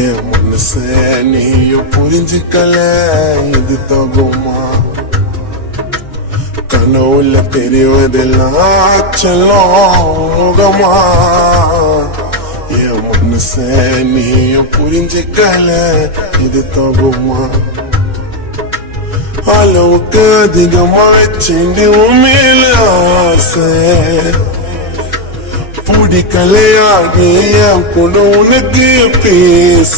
என் மனச நீயும் புரிஞ்சுக்கல இது தகுமா கனவுல தெரிவதெல்லாம் செல்லும் முகமா என் மனச நீயும் புரிஞ்சுக்கல இது தகுமா அளவுக்கு அதிகமாச்சு மேல ஆசை பிடிக்கலையாகி என் கூட உனக்கு பேச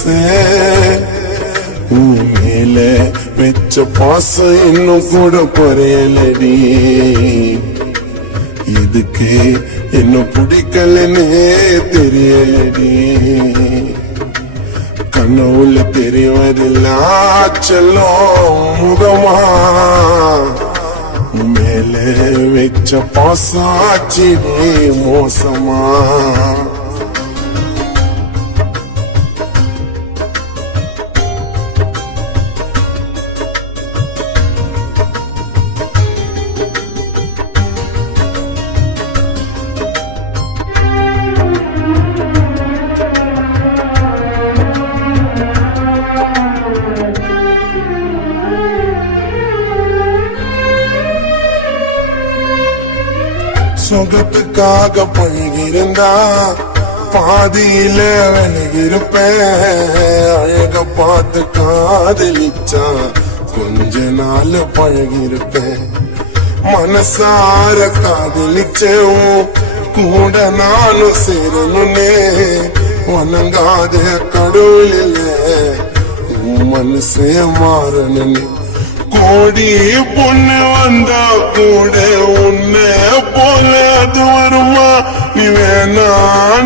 மேல வச்ச பாசம் இன்னும் கூட குறையலடி இதுக்கு என்ன பிடிக்கலன்னு தெரியலடி கனவுல தெரிவதெல்லாம் செல்லும் முகமா மேல வச்ச பாசாச்சி மோசமா சுகத்துக்காக பழகிருந்தா பாதியில விலகிருப்பேன் அழக பார்த்து காதலிச்சா கொஞ்ச நாள் பழகிருப்பேன் மனசார காதலிச்சேவும் கூட நானும் சேரணுன்னே வணங்காத கடவுள் இல்ல மனசே மாறணுன்னு கோடி பொண்ணு வந்தா கூட உன்னை போல அது வருமா நீ வேணா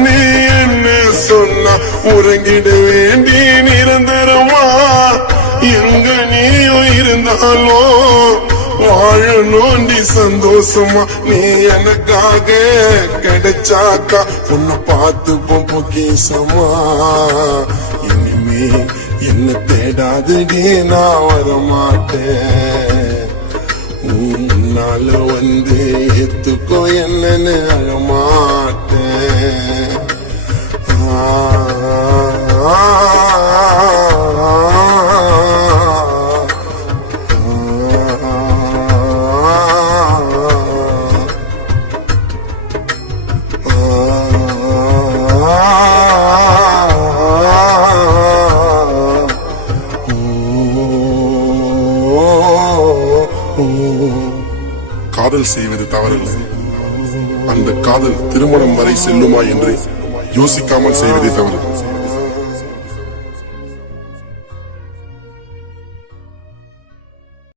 நீ என்ன சொன்னா உறங்கிட வேண்டி நிரந்தரமா எங்க நீயும் இருந்தாலும் வாழணும் நீ சந்தோஷமா நீ எனக்காக கிடைச்சாக்கா உன்னை பார்த்து பொக்கிசமா இனிமே என்ன தேடாதடி நான் வரமாட்டேன் உன்னால வந்து எத்துக்கோ என்னன்னு அழமாட்டேன் காதல் செய்வது தவறில்லை அந்த காதல் திருமணம் வரை செல்லுமா என்று யோசிக்காமல் செய்வதே தவறு